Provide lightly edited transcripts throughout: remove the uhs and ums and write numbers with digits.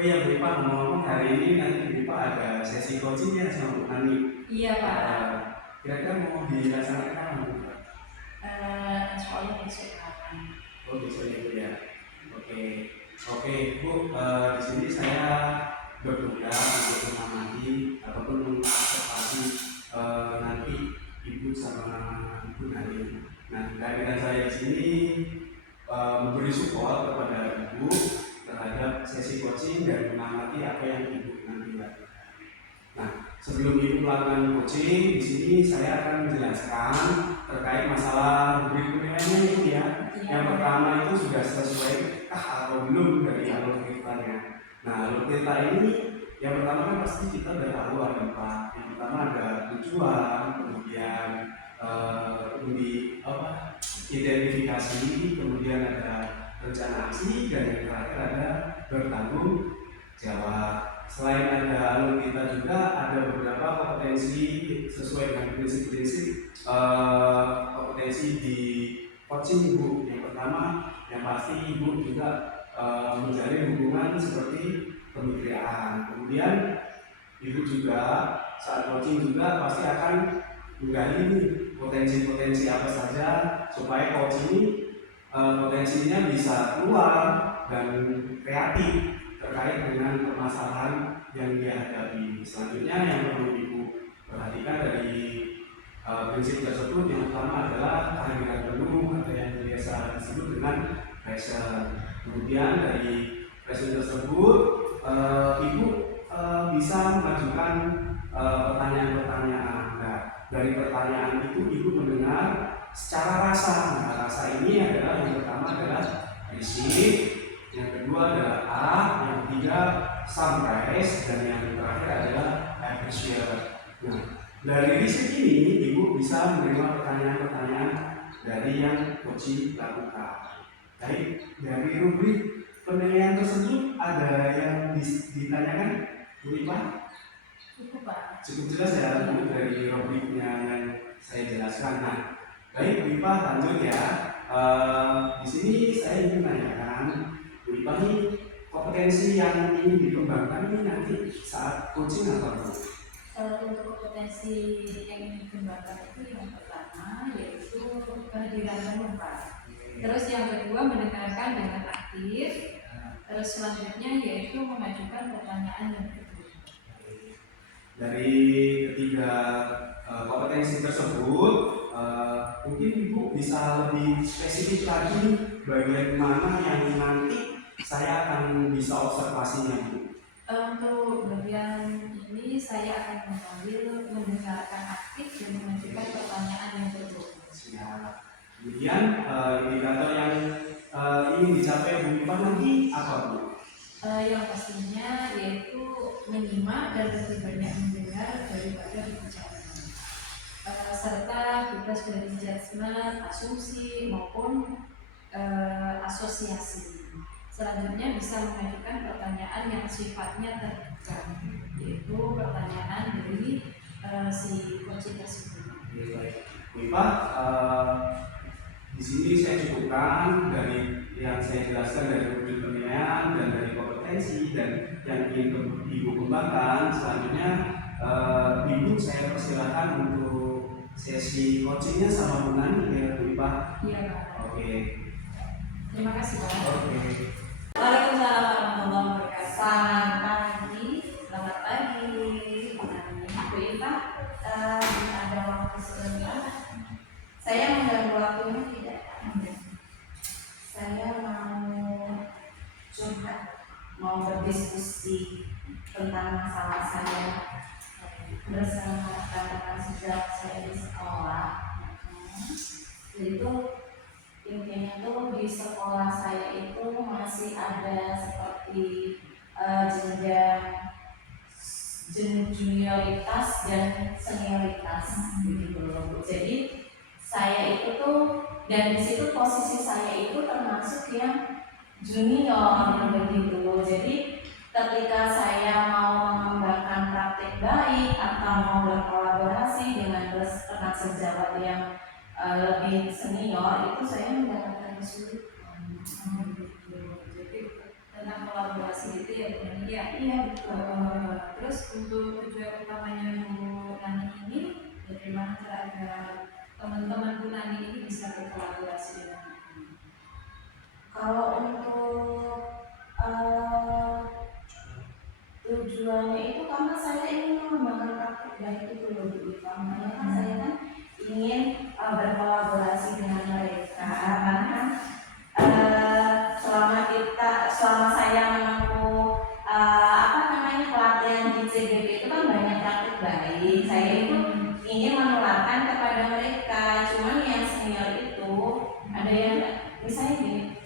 Oh ya, Bu Ipa, ngomong-ngomong hari ini nanti Bu Ipa ada sesi coaching ya sama Bu Nani. Iya Pak. Kira-kira mau dilaksanakan kapan Bu Ipa? Insya Allah besok kapan? Oh besok itu ya. Oke, oke Bu, di sini saya bertugas untuk mengamati ataupun mengobservasi nanti Ibu sama Ibu Nani. Nah, kehadiran saya di sini memberi support kepada Ibu terhadap sesi coaching dan mengamati apa yang Ibu nanti lakukan. Nah, sebelum Ibu melakukan coaching, di sini saya akan menjelaskan terkait masalah rubrik penilaiannya itu ya. Yang pertama itu sudah sesuai atau belum dari alur ceritanya. Nah, alur cerita ini yang pertama kan pasti kita udah tahu ada empat. Yang pertama ada tujuan, kemudian identifikasi, kemudian ada rencana aksi, dan yang terakhir ada bertanggung jawab. Selain ada alur kita juga ada beberapa kompetensi sesuai dengan prinsip-prinsip kompetensi di coaching Ibu. Yang pertama yang pasti Ibu juga menjalin hubungan seperti kemitraan. Kemudian Ibu juga saat coaching juga pasti akan menggali potensi-potensi apa saja supaya coach ini potensinya bisa keluar dan kreatif terkait dengan permasalahan yang dia hadapi. Selanjutnya yang perlu Ibu perhatikan dari prinsip tersebut yang pertama adalah kehadiran penuh atau yang biasa disebut dengan passion. Kemudian dari passion tersebut Ibu bisa mengajukan pertanyaan-pertanyaan. Nah, dari pertanyaan itu Ibu mendengar secara rasa. Nah, rasa ini adalah yang pertama adalah receive, yang kedua adalah A, yang ketiga surprise, dan yang terakhir adalah appreciate. Nah, dari receive ini Ibu bisa menerima pertanyaan-pertanyaan dari yang coaching lakukan. Baik, dari rubrik penilaian tersebut ada yang ditanyakan, Bu Ipa? Cukup Pak. Cukup jelas ya Bu dari rubriknya yang saya jelaskan. Nah, baik Bu Ipa, lanjut ya. Di sini saya ingin menanyakan, Bu Ipa ini kompetensi yang ingin dikembangkan ini nanti saat coaching apa Bu? Untuk kompetensi yang ingin dikembangkan itu yang pertama yaitu kehadiran penuh Pak. Terus yang kedua mendengarkan dengan aktif. Terus selanjutnya yaitu mengajukan pertanyaan yang kedua. Dari ketiga kompetensi tersebut, mungkin Ibu bisa lebih spesifik lagi bagian mana yang nanti saya akan bisa observasinya Bu. Untuk bagian ini saya akan mengambil mendengarkan aktif dan mengajukan pertanyaan yang kedua. Siap. Kemudian indikator yang ingin dicapai Bu Ipa nanti apa Bu? Yang pastinya yaitu menyimak dan lebih banyak mendengar daripada berbicara, serta bebas dari judgement, asumsi maupun asosiasi. Selanjutnya bisa mengajukan pertanyaan yang sifatnya terbuka, yaitu pertanyaan dari si coaching tersebut. Baik, Bu Ipa, di sini saya cukupkan dari yang saya jelaskan dari rubrik penilaian dan dari kompetensi dan yang ingin Ibu kembangkan. Selanjutnya Ibu saya persilahkan untuk sesi coachingnya sama Bu Nani ya Bu Ipa. Iya Pak. Oke. Terima kasih Pak. Oke. Waalaikumsalam warahmatullahi wabarakatuh. Selamat pagi, Bu Ipa. Ada waktu sebentar. Saya mengganggu waktunya tidak? Saya mau berdiskusi tentang masalah saya bersama rekan-rekan sejak saya di sekolah. Itu intinya tuh di sekolah saya itu masih ada seperti jenjang junioritas dan senioritas begitu loh. Jadi saya itu tuh dan di situ posisi saya itu termasuk yang junior begitu. Jadi ketika saya mau mengembangkan praktik baik atau mau berkolaborasi dengan rekan sejawat yang lebih senior itu saya mendapatkan kesulitan. Jadi tentang kolaborasi kolaborasi gitu ya Bu Nani ya. Iya betul. Terus untuk tujuan utamanya Bu Nani ini, bagaimana cara agar teman-teman Bu Nani ini bisa berkolaborasi dengan Kalau untuk tujuannya itu karena saya ingin mengembangkan praktik baik itu loh Bu Iva. Makanya kan saya kan ingin berkolaborasi dengan mereka karena kan selama saya menempuh pelatihan di CGP itu kan banyak praktik baik. Saya itu ingin menularkan kepada mereka. Cuman yang senior itu ada yang misalnya gini,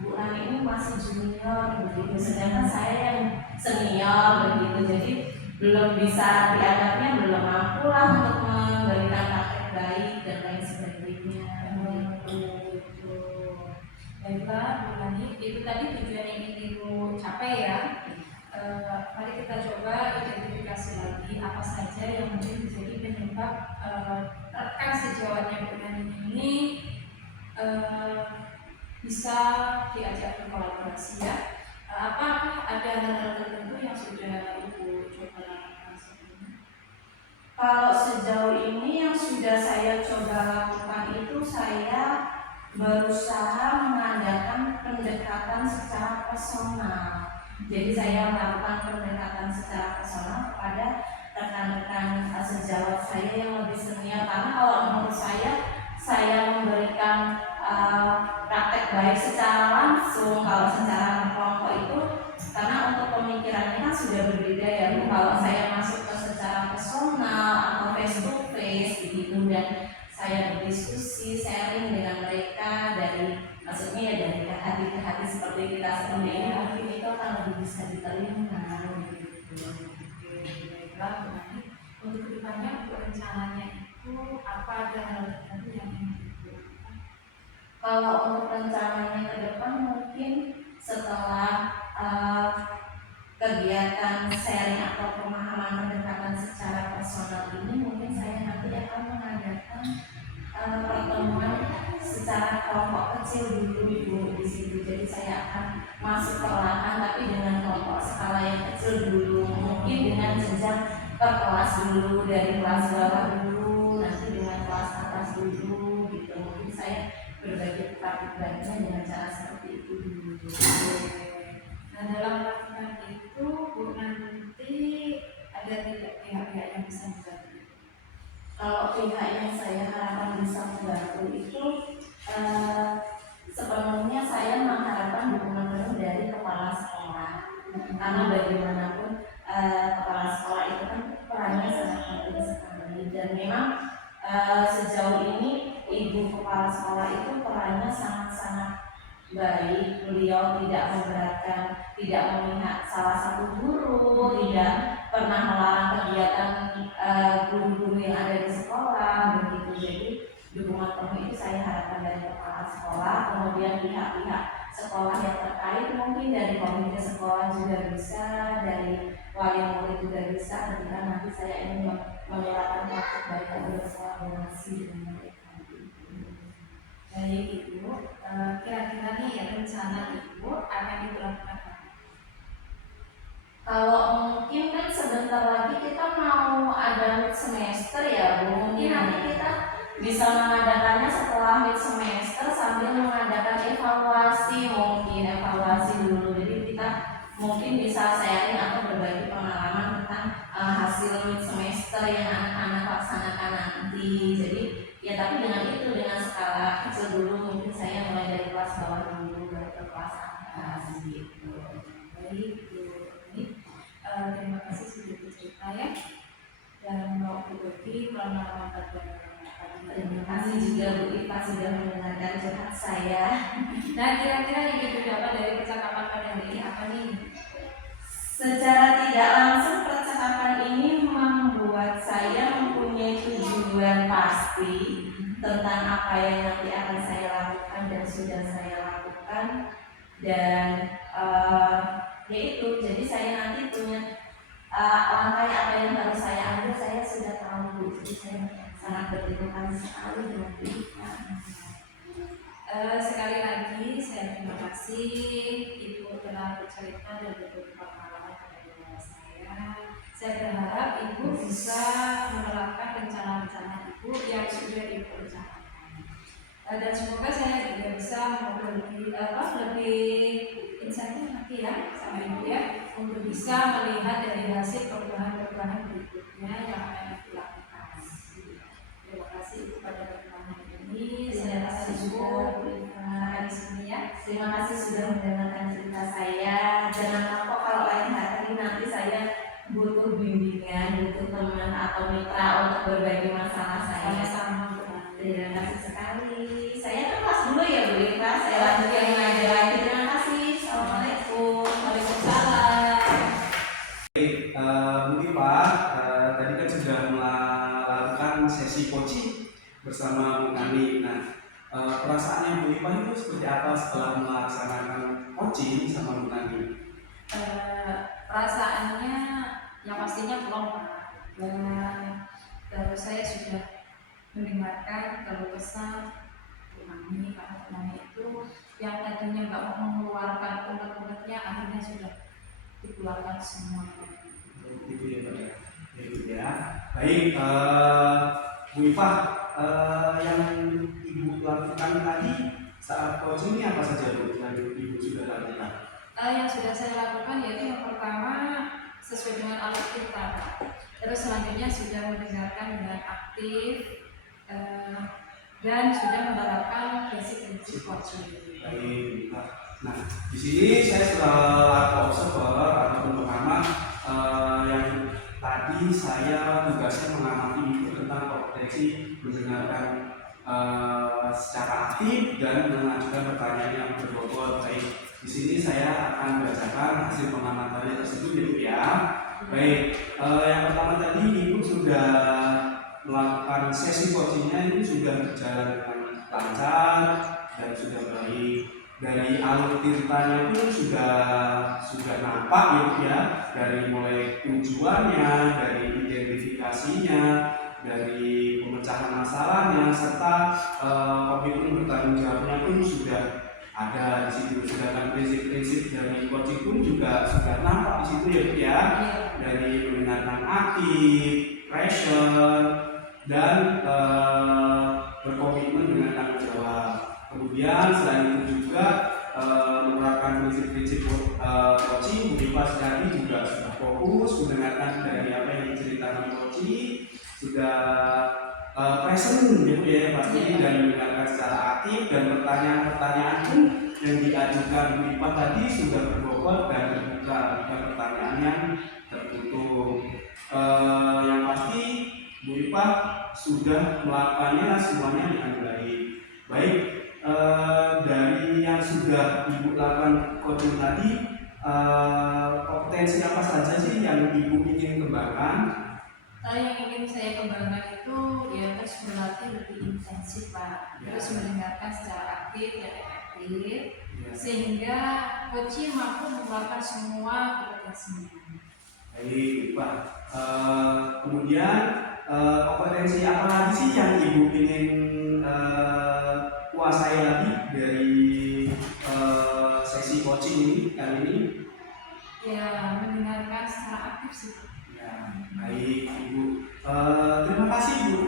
Bu Nani ini masih junior begitu, sedangkan saya yang senior begitu, jadi belum bisa dianggapnya belum mampu lah untuk memberikan praktek baik dan lain sebagainya. Baiklah Bu Nani, itu tadi tujuan yang ingin Ibu capai ya. Mari kita coba identifikasi lagi apa saja yang mungkin menjadi penyebab rekan sejawatnya Bu Nani ini bisa diajak berkolaborasi ya. Apakah ada hal-hal tertentu yang sudah Ibu coba lakukan sebelumnya? Kalau sejauh ini yang sudah saya coba lakukan itu saya berusaha mengadakan pendekatan secara personal. Jadi saya melakukan pendekatan secara personal kepada rekan-rekan sejawat saya yang lebih senior, karena kalau menurut saya memberikan praktek baik secara langsung, kalau secara kelompok itu karena untuk pemikirannya kan sudah berbeda ya Bu. Kalau saya masuk ke secara personal atau face to face begitu dan saya berdiskusi, sharing dengan mereka maksudnya ya dari hati ke hati seperti kita seperti ini, mungkin itu akan lebih bisa diterima gitu. Baiklah Bu Nani, untuk kedepannya untuk rencananya itu apa ada hal tertentu yang ingin dilakukan? Kalau untuk rencananya ke depan mungkin setelah kegiatan sharing atau pemahaman pendekatan secara personal ini, mungkin saya nanti akan mengadakan pertemuan secara kelompok kecil dulu Ibu di situ. Jadi saya akan masuk perlahan tapi dengan kelompok skala yang kecil dulu, mungkin dengan jenjang per kelas dulu, dari kelas bawah dulu, nanti dengan kelas atas dulu gitu. Mungkin saya berbagi praktik dengan cara seperti itu dulu. Nah, dalam melakukan itu Bu nanti ada tidak pihak-pihak yang bisa membantu? Kalau pihak yang saya harapkan bisa membantu itu sepenuhnya saya mengharapkan dukungan penuh dari kepala sekolah, karena bagaimanapun kepala sekolah itu kan perannya sangat penting sekali, dan memang sejauh ini ibu kepala sekolah itu perannya sangat-sangat baik. Beliau tidak memberatkan, tidak memihak salah satu guru, tidak pernah melarang kegiatan guru-guru yang ada di sekolah begitu. Jadi dukungan penuh itu saya harapkan dari kepala sekolah, kemudian pihak-pihak sekolah yang terkait, mungkin dari komite sekolah juga bisa, dari wali murid juga bisa, ketika nanti saya ingin menyerahkan praktek baik dan berkolaborasi dengan mereka. Baik Ibu, kira-kira nih rencana Ibu akan dilakukan apa? Kalau mungkin kan sebentar lagi kita mau ada mid semester ya Bu, mungkin nanti kita bisa mengadakannya setelah mid semester sambil mengadakan evaluasi dulu. Jadi kita mungkin bisa sharing atau berbagi pengalaman tentang hasil mid semester yang anak-anak laksanakan nanti. Jadi ya tapi dengan skala kecil dulu, mungkin saya mulai dari kelas bawah dulu baru ke kelas atas gitu. Baik Bu, terima kasih sudah bercerita ya, dan mau berbagi pengalaman pada. Terima kasih juga Bu Iva sudah mendengarkan curhat saya. Nah, kira-kira yang didapat dari percakapan pada hari ini apa nih? Secara tidak langsung percakapan ini membuat saya mempunyai tujuan pasti tentang apa yang nanti akan saya lakukan dan sudah saya lakukan, dan yaitu jadi saya nanti punya langkah apa yang harus saya ambil, saya sudah tahu. Jadi saya sangat berterima kasih sekali dengan kita. Sekali lagi saya terima kasih Ibu telah bercerita dan berbagi pengalaman kepada saya. Saya berharap Ibu bisa menerapkan rencana-rencana Ibu yang sudah Ibu rencanakan. Dan semoga saya juga bisa lebih insentif nanti ya sama Ibu ya untuk bisa melihat dari hasil perubahan-perubahan berikutnya yang akan Ibu lakukan. Terima kasih Ibu pada pertemuan ini. Saya rasa cukup di sini ya. Terima kasih sudah mendengarkan cerita saya. Jangan lupa kalau lain hari nanti saya butuh bimbingan, butuh teman atau mitra untuk berbagi masalah saya. Sama-sama. Terima kasih sekali. Saya kan kelas dulu ya Bu Eva. Saya lanjut yang lain lagi. Terima kasih. Assalamualaikum. Waalaikumsalam. Baik, Bu Ipa, tadi kan sudah melakukan sesi coaching bersama Bu Nani. Nah, perasaannya Bu Ipa itu seperti apa setelah melaksanakan coaching sama Bu Nani? Perasaannya yang pastinya plong Pak. Dan terus saya sudah mendengarkan keluh kesah Bu Nani, karena Bu Nani itu yang tadinya nggak mau mengeluarkan unek-uneknya akhirnya sudah dikeluarkan semua. Itu ya Pak ya. Itu ya. Baik, Bu Ipa, yang Ibu lakukan tadi saat coaching ini apa saja Bu yang Ibu sudah lakukan? Yang sudah saya lakukan yaitu yang pertama sesuai dengan alur kita, terus selanjutnya sudah mendengarkan dengan aktif dan sudah menerapkan prinsip-prinsip coaching. Baik, Pak. Nah, di sini saya sudah observer ataupun pengamat yang tadi saya tugasnya mengamati tentang kompetensi mendengarkan secara aktif dan mengajukan pertanyaan yang berbobot. Baik, di sini saya akan bacakan hasil pengamatannya tersebut ya Bu ya. Baik, yang pertama tadi Ibu sudah melakukan sesi coachingnya itu sudah berjalan dengan lancar dan sudah baik. Dari alur ceritanya pun sudah nampak ya, dari mulai tujuannya, dari identifikasinya, dari pemecahan masalahnya, serta komitmen bertanggung jawabnya pun sudah ada di situ. Sedangkan prinsip-prinsip dari coaching pun juga sudah nampak di situ ya, dari mendengarkan aktif, pressure, dan berkomitmen dengan tanggung jawab. Kemudian selain itu juga menerapkan prinsip-prinsip coaching, Bu Ipa tadi juga sudah fokus mendengarkan dari apa yang diceritakan coaching, sudah present gitu ya pasti, dan mendengarkan secara aktif, dan pertanyaan-pertanyaan pun yang diajukan Bu Ipa tadi sudah berbobot dan terbuka, bukan pertanyaan yang tertutup. Yang pasti Bu Ipa sudah melakukannya semuanya dengan baik. Baik, dari yang sudah Ibu lakukan coaching tadi, kompetensi apa saja sih yang Ibu ingin kembangkan? Yang ingin saya kembangkan itu ya terus berlatih lebih intensif Pak, terus mendengarkan secara aktif dan efektif, sehingga coaching mampu mengeluarkan semua kompetensinya. Baik, Pak. Kemudian kompetensi apa lagi sih yang Ibu ingin kuasai lagi dari sesi coaching ini kali ini? Ya, mendengarkan secara aktif sih. Ya, baik Ibu. Terima kasih Bu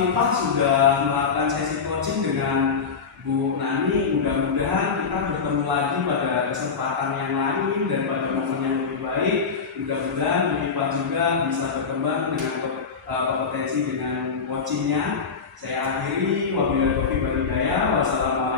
Ipa sudah melakukan sesi coaching dengan Bu Nani. Mudah-mudahan kita bertemu lagi pada kesempatan yang lain dan pada momen yang lebih baik. Mudah-mudahan Bu Ipa juga bisa berkembang dengan kompetensi dengan coachingnya. Saya akhiri, wabillahi taufiq wal hidayah. Wassalamualaikum